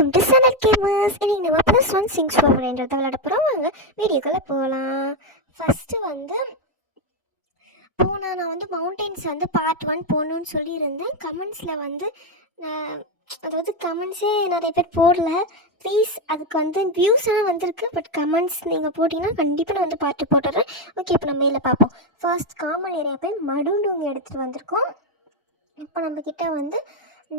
Welcome to Sanal gamers. இன்னைக்கு நம்ம +1 சிங்ஸ் அப்படின்றத விளையாட போகிறோம். வாங்க வீடியோக்குள்ளே போகலாம். ஃபஸ்ட்டு நான் மவுண்டெயின்ஸ் பார்ட் 1 போகணுன்னு சொல்லியிருந்தேன். கமெண்ட்ஸில் கமெண்ட்ஸே நிறைய பேர் போடல. ப்ளீஸ் அதுக்கு வியூஸ்லாம் வந்திருக்கு. பட் கமெண்ட்ஸ் நீங்கள் போட்டிங்கன்னா கண்டிப்பாக நான் பார்ட் போட்டுடுறேன். ஓகே, இப்போ நம்ம மேலே பார்ப்போம். ஃபர்ஸ்ட் காமன் ஏரியா போய் மடுண்டூங்க எடுத்துகிட்டு வந்திருக்கோம். இப்போ நம்மக்கிட்ட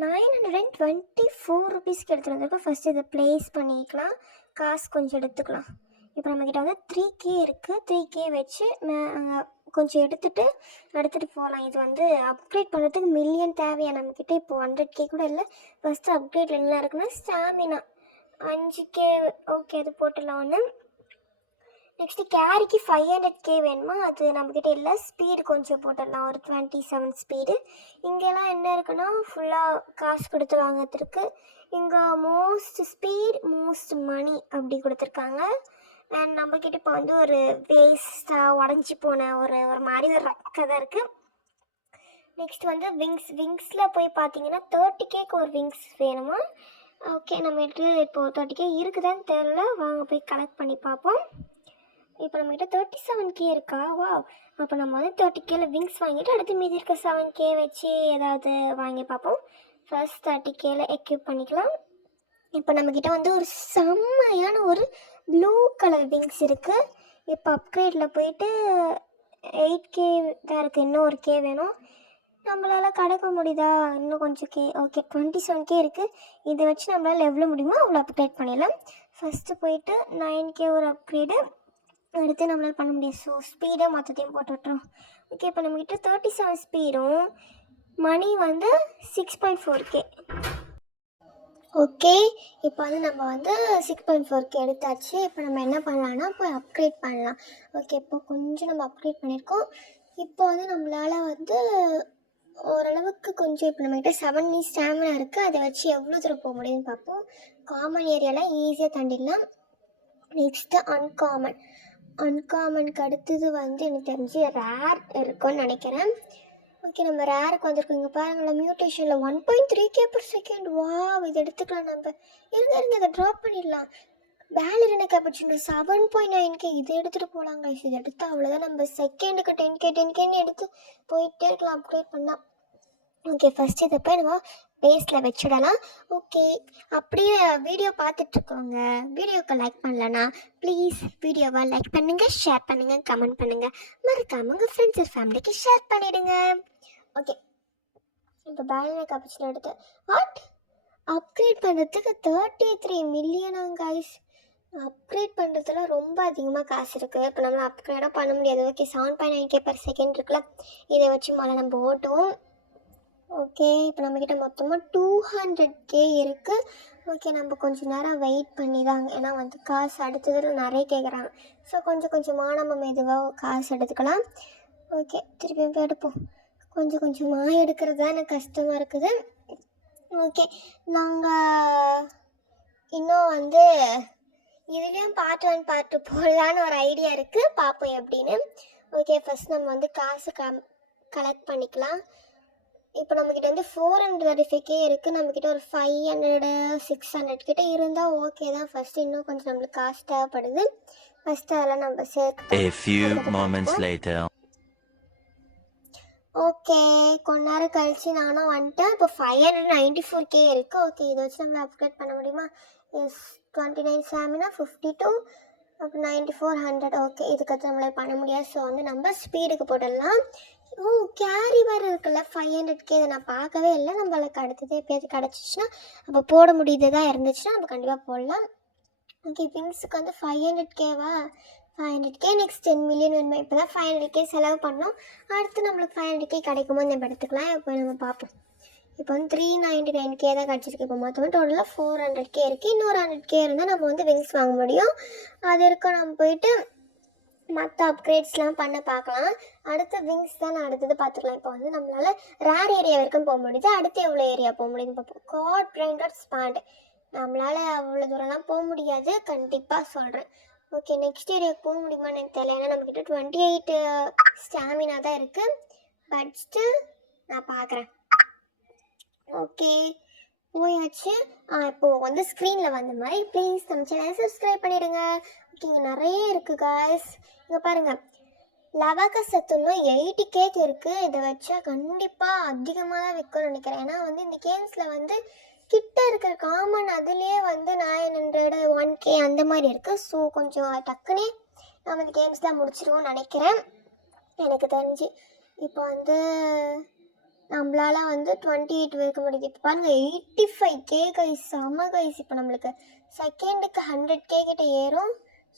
924 ருபீஸ்க்கு எடுத்துகிட்டு வந்திருக்கோம். ஃபஸ்ட்டு இதை ப்ளேஸ் பண்ணிக்கலாம், காசு கொஞ்சம் எடுத்துக்கலாம். இப்போ நம்மக்கிட்ட 3K இருக்குது. 3K வச்சு கொஞ்சம் எடுத்துகிட்டு போகலாம். இது அப்கிரேட் பண்ணுறதுக்கு மில்லியன் தேவையா நம்மக்கிட்ட. இப்போது 100K கூட இல்லை. ஃபஸ்ட்டு அப்கிரேட் என்ன இருக்குன்னா ஸ்டாமினா 5K. ஓகே, அது போட்டுடலாம் ஒன்று. நெக்ஸ்ட்டு கேரிக்கு 500K வேணுமா? அது நம்மக்கிட்ட இல்லை. ஸ்பீடு கொஞ்சம் போட்டுடலாம், ஒரு 27 ஸ்பீடு. இங்கெல்லாம் என்ன இருக்குன்னா ஃபுல்லாக காசு கொடுத்து வாங்கிறதுக்கு. இங்கே மோஸ்ட் ஸ்பீட் மோஸ்ட் மணி அப்படி கொடுத்துருக்காங்க. அண்ட் நம்மக்கிட்ட இப்போ ஒரு வேஸ்ட்டாக உடஞ்சி போன ஒரு மாதிரி ஒரு ரக்கை தான் இருக்குது. நெக்ஸ்ட் விங்ஸில் போய் பார்த்தீங்கன்னா 30Kக்கு ஒரு விங்ஸ் வேணுமா? ஓகே, நம்மகிட்ட இப்போது 30K இருக்குதான்னு தெரியல. வாங்க போய் கலெக்ட் பண்ணி பார்ப்போம். இப்போ நம்மகிட்ட 37K இருக்கா? வா, அப்போ நம்ம 30Kல விங்ஸ் வாங்கிட்டு அடுத்து மீதி இருக்க 7K வச்சு ஏதாவது வாங்கி பார்ப்போம். ஃபர்ஸ்ட் 30Kல எக்யூப் பண்ணிக்கலாம். இப்போ நம்மக்கிட்ட ஒரு செம்மையான ஒரு ப்ளூ கலர் விங்ஸ் இருக்குது. இப்போ அப்கிரேடில் போயிட்டு 8K தான் இருக்குது. இன்னும் ஒரு K வேணும். நம்மளால் கடக்க முடியுதா? இன்னும் கொஞ்சம் K. ஓகே, 27K இருக்குது. இதை வச்சு நம்மளால் எவ்வளோ முடியுமோ அவ்வளோ அப்கிரேட் பண்ணிடலாம். ஃபஸ்ட்டு போயிட்டு 9K ஒரு அப்கிரேடு அடுத்து நம்மளால் பண்ண முடியும். ஸோ ஸ்பீடாக மொத்தத்தையும் போட்டு விட்டுறோம். ஓகே, இப்போ நம்மக்கிட்ட 37 ஸ்பீடும் மணி 6.4K. ஓகே, இப்போ நம்ம 6.4K எடுத்தாச்சு. இப்போ நம்ம என்ன பண்ணலான்னா போய் அப்கிரேட் பண்ணலாம். ஓகே, இப்போ கொஞ்சம் நம்ம அப்கிரேட் பண்ணியிருக்கோம். இப்போ நம்மளால் ஓரளவுக்கு கொஞ்சம் இப்போ நம்மக்கிட்ட 7 ஸ்டாமினா இருக்குது. அதை வச்சு எவ்வளோ தூரம் போக முடியும்னு பார்ப்போம். காமன் ஏரியாவில் ஈஸியாக தாண்டிடலாம். நெக்ஸ்ட்டு அன்காமனுக்கு அடுத்தது எனக்கு தெரிஞ்சு ரேர் இருக்குன்னு நினைக்கிறேன். ஓகே, நம்ம ரேருக்கு வந்திருக்கோம். இங்கே பாருங்களேன், மியூட்டேஷனில் 1.3K/s. வா, இது எடுத்துக்கலாம். நம்ம இருங்க இதை ட்ராப் பண்ணிடலாம். Ballerina cappuccino 7.9K. இதை எடுத்துகிட்டு போகலாங்க. இது எடுத்தால் அவ்வளோதான். நம்ம செகண்டுக்கு 10Kன்னு எடுத்து போயிட்டே இருக்கலாம் அப்கிரேட் பண்ணலாம். ஓகே, ஃபஸ்ட்டு இதை போய் நம்ம பேஸில் வச்சுடலாம். ஓகே, அப்படியே வீடியோ பார்த்துட்ருக்கோங்க. வீடியோக்கு லைக் பண்ணலன்னா ப்ளீஸ் வீடியோவை லைக் பண்ணுங்கள், ஷேர் பண்ணுங்கள், கமெண்ட் பண்ணுங்கள். மறக்காம உங்கள் ஃப்ரெண்ட்ஸ் அண்ட் ஃபேமிலிக்கு ஷேர் பண்ணிவிடுங்க. ஓகே, இப்போ பேலரினா கேப்பச்சினோ எடுத்து அப்கிரேட் பண்ணுறதுக்கு 33 மில்லியனாங்க கைஸ். அப்கிரேட் பண்ணுறதுல ரொம்ப அதிகமாக காசு இருக்குது. இப்போ நம்மளால் அப்கிரேடாக பண்ண முடியாது. ஓகே, 7.9K/s இருக்குல்ல, இதை வச்சு மேலே நம்ம ஓட்டுவோம். ஓகே, இப்போ நம்மக்கிட்ட மொத்தமாக 200K இருக்குது. ஓகே, நம்ம கொஞ்சம் நேரம் வெயிட் பண்ணி தாங்க, ஏன்னா காசு அடுத்ததில் நிறைய கேட்குறாங்க. ஸோ கொஞ்சமாக நம்ம மெதுவாக காசு எடுத்துக்கலாம். ஓகே, திருப்பியும் போய் எடுப்போம். கொஞ்சமாக எடுக்கிறது தான் எனக்கு கஷ்டமாக இருக்குது. ஓகே, நாங்கள் இன்னும் இதுலேயும் பார்ட் 1 பார்ட் 2 போடலான்னு ஒரு ஐடியா இருக்குது. பார்ப்போம் எப்படின்னு. ஓகே, ஃபஸ்ட் நம்ம காசு கலெக்ட் பண்ணிக்கலாம். இப்போ நம்மக்கிட்ட 435K இருக்குது. நம்மக்கிட்ட ஒரு 500-600 கிட்ட இருந்தால் ஓகே தான். ஃபஸ்ட்டு இன்னும் கொஞ்சம் நம்மளுக்கு காசு தேவைப்படுது. ஃபஸ்ட்டு அதெல்லாம் நம்ம சேர்த்து. ஓகே, கொஞ்ச நேரம் கழிச்சு நானும் வந்துட்டேன். இப்போ 594K இருக்குது. ஓகே, இதை வச்சு நம்ம அப்கிரேட் பண்ண முடியுமா? எஸ், 29 ஸ்டாமினா 52 அப்புறம் 9400. ஓகே, இதுக்கடுத்து நம்மளால் பண்ண முடியாது. ஸோ நம்ம ஸ்பீடுக்கு போட்டுடலாம். கேரி வேறு இருக்குல்ல 500K. இதை நான் பார்க்கவே இல்லை. நம்மளுக்கு அடுத்தது எப்போயாவது கிடச்சிச்சின்னா அப்போ போட முடியுதா இருந்துச்சுன்னா நம்ம கண்டிப்பாக போடலாம். ஓகே, விங்ஸுக்கு 500Kவா? 500K. நெக்ஸ்ட் 10 மில்லியன் வேணுமா? இப்போ தான் 500K செலவு பண்ணோம். அடுத்து நம்மளுக்கு 500K கிடைக்குமோ நம்ம எடுத்துக்கலாம். இப்போ நம்ம பார்ப்போம். இப்போ 399K தான் கிடச்சிருக்கு. இப்போ மொத்தமாக டோட்டலாக 400K இருக்குது. இன்னொரு 100K இருந்தால் நம்ம விங்ஸ் வாங்க முடியும். அது இருக்க நம்ம போயிட்டு மற்ற அப்கிரேட்ஸ்லாம் பண்ண பார்க்கலாம். அடுத்த விங்ஸ் தான் நான் அடுத்தது பார்த்துக்கலாம். இப்போ நம்மளால் ரேர் ஏரியா வரைக்கும் போக முடியுது. அடுத்து எவ்வளோ ஏரியா போக முடியுதுன்னு பார்ப்போம். காட் பிரைண்டட் ஸ்பாண்ட் நம்மளால் அவ்வளோ தூரம்லாம் போக முடியாது, கண்டிப்பாக சொல்கிறேன். ஓகே, நெக்ஸ்ட் ஏரியாவுக்கு போக முடியுமான்னு எனக்கு தெரியல. ஏன்னா நம்மக்கிட்ட 28 ஸ்டாமினா தான் இருக்குது. பட் ஸ்டில் நான் பார்க்குறேன். ஓகே, போயாச்சு. இப்போது வந்து ஸ்க்ரீனில் வந்த மாதிரி ப்ளீஸ் நம்ம சேனலை சப்ஸ்கிரைப் பண்ணிவிடுங்க. ஓகேங்க, நிறைய இருக்குது காய்ஸ். இங்கே பாருங்கள், லவக சத்துன்னு 80 கேக் இருக்குது. இதை வச்சா கண்டிப்பாக அதிகமாக தான் விற்கும்னு நினைக்கிறேன். ஏன்னா வந்து இந்த கேம்ஸில் வந்து கிட்ட இருக்கிற காமன் அதுலேயே வந்து 900 1K அந்த மாதிரி இருக்குது. ஸோ கொஞ்சம் டக்குனே நம்ம இந்த கேம்ஸ் தான் முடிச்சிடுவோம்னு நினைக்கிறேன் எனக்கு தெரிஞ்சு. இப்போ வந்து நம்மளால வந்து 28 வைக்க முடியுது. இப்போ பாருங்கள் 85K கைஸ், செம கைஸ். இப்போ நம்மளுக்கு செகண்டுக்கு 100K கிட்ட ஏறும்.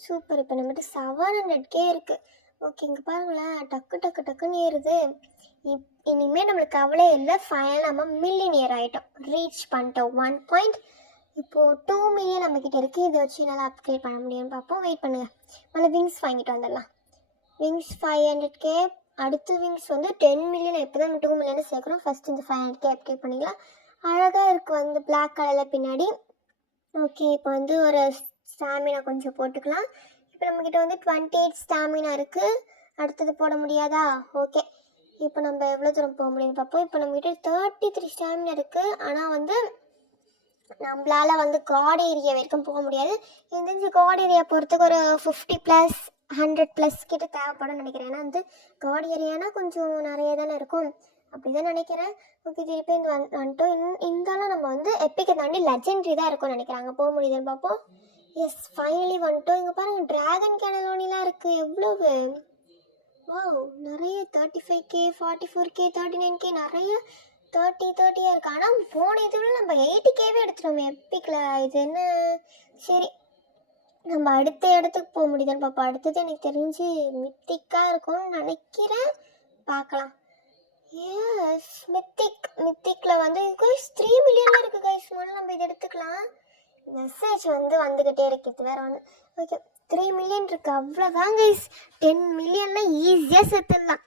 சூப்பர். இப்போ நம்மகிட்ட 700K இருக்குது. ஓகே, இங்கே பாருங்களேன், டக்கு டக்கு டக்குன்னு ஏறுது. இனிமேல் நம்மளுக்கு கவலை இல்லை. ஃபைனல் நம்ம மில்லியனியர் ஆகிட்டோம், ரீச் பண்ணிட்டோம் 1. இப்போது 2 மில்லியன் நம்மக்கிட்ட இருக்குது. இதை வச்சு நல்லா அப்கிரேட் பண்ண முடியும்னு பார்ப்போம். வெயிட் பண்ணுங்கள், நல்லா விங்ஸ் வாங்கிட்டு வந்துடலாம். Wings 500K. அடுத்த விங்ஸ் வந்து 10 மில்லியன். இப்போ தான் 2 மில்லியன் சேர்க்குறோம். ஃபஸ்ட் இந்த 500K அப்கிரேட் பண்ணிக்கலாம். அழகாக இருக்குது வந்து பிளாக் கலரில் பின்னாடி. ஓகே, இப்போ வந்து ஒரு ஸ்டாமினா கொஞ்சம் போட்டுக்கலாம். இப்போ நம்மக்கிட்ட வந்து 28 ஸ்டாமினா இருக்குது. அடுத்தது போட முடியாதா? ஓகே, இப்போ நம்ம எவ்வளோ தூரம் போக முடியும்னு பார்ப்போம். இப்போ நம்மக்கிட்ட 33 ஸ்டாமினா இருக்குது. ஆனால் வந்து நம்மளால் வந்து காட் ஏரியா வரைக்கும் போக முடியாது. இந்த காட் ஏரியா போகிறதுக்கு ஒரு 50+ 100+ கிட்ட தேவைப்படும் நினைக்கிறேன். ஏன்னா வந்து காட் ஏரியானா கொஞ்சம் நிறைய தானே இருக்கும், அப்படி தான் நினைக்கிறேன். ஓகே, திருப்பி இந்த வந்துட்டோம். இருந்தாலும் நம்ம வந்து எப்பிக்கை தாண்டி லெஜெண்ட்ரி தான் இருக்கும்னு நினைக்கிறாங்க. போக முடியுதுன்னு பார்ப்போம். எஸ், ஃபைனலி வந்துட்டோம். இங்கே பாருங்கள், ட்ராகன் கேனலோனிலாம் இருக்குது. எவ்வளவு வாவ், நிறைய 35K 44K 39K நிறைய 30 இருக்கு. ஆனால் போன இதுவில் நம்ம 80Kவே எடுத்துட்டோம் எப்பிக்கில். இது என்ன? சரி, நம்ம அடுத்த இடத்துக்கு போக முடியுதுன்னு பார்ப்போம். அடுத்தது எனக்கு தெரிஞ்சு மித்திக்காக இருக்கும்னு நினைக்கிறேன். பார்க்கலாம். எஸ், மித்திக்கில் வந்து கைஸ் 3 மில்லியனில் இருக்குது கைஸ். முதல்ல நம்ம இதை எடுத்துக்கலாம். மெசேஜ் வந்து வந்துக்கிட்டே இருக்குது வேறு ஒன்று. ஓகே, 3 மில்லியன் இருக்குது. அவ்வளோதான் கைஸ். 10 மில்லியன்லாம் ஈஸியாக செத்துடலாம்.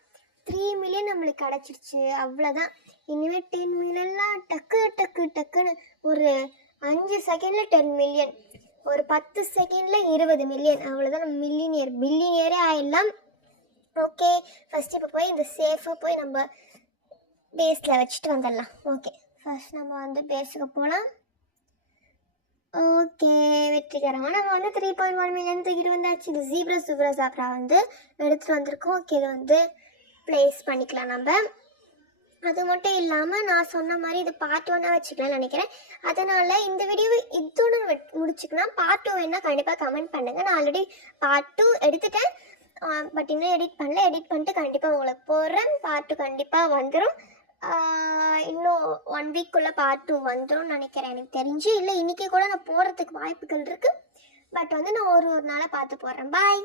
3 மில்லியன் நம்மளுக்கு கிடச்சிருச்சு, அவ்வளோதான். இனிமேல் 10 மில்லியன்லாம் டக்கு டக்கு டக்குன்னு ஒரு 5 செகண்டில் 10 மில்லியன், ஒரு 10 செகண்டில் 20 மில்லியன். அவ்வளோதான், நம்ம பில்லியனியரே ஆயிடலாம். ஓகே, ஃபஸ்ட்டு இப்போ போய் இந்த சேஃபாக போய் நம்ம பேஸில் வச்சுட்டு வந்துடலாம். ஓகே, ஃபஸ்ட் நம்ம வந்து பேஸுக்கு போகலாம். ஓகே, வெற்றிகரமாக நம்ம வந்து 3.1 மில்லியன் தூக்கிட்டு வந்தாச்சு. இந்த ஜீப்ரா சூப்ரா சாப்ரா வந்து எடுத்துகிட்டு வந்திருக்கோம். ஓகே, இதை வந்து ப்ளேஸ் பண்ணிக்கலாம் நம்ம. அது மட்டும் இல்லாமல் நான் சொன்ன மாதிரி இது பார்ட் 1 வச்சுக்கலாம்னு நினைக்கிறேன். அதனால் இந்த வீடியோவை இதோடு முடிச்சுக்கலாம். பார்ட் 2 வேணால் கண்டிப்பாக கமெண்ட் பண்ணுங்கள். நான் ஆல்ரெடி பார்ட் 2 எடுத்துட்டேன், பட் இன்னும் எடிட் பண்ணல. எடிட் பண்ணிட்டு கண்டிப்பாக உங்களுக்கு போடுறேன். பார்ட் 2 கண்டிப்பாக வந்துடும். இன்னும் 1 வீக்குள்ளே பார்ட் 2 வந்துடும் நினைக்கிறேன் எனக்கு தெரிஞ்சு. இல்லை இன்றைக்கி கூட நான் போடுறதுக்கு வாய்ப்புகள் இருக்குது. பட் வந்து நான் ஒரு நாளாக பார்த்து போடுறேன். பாய்.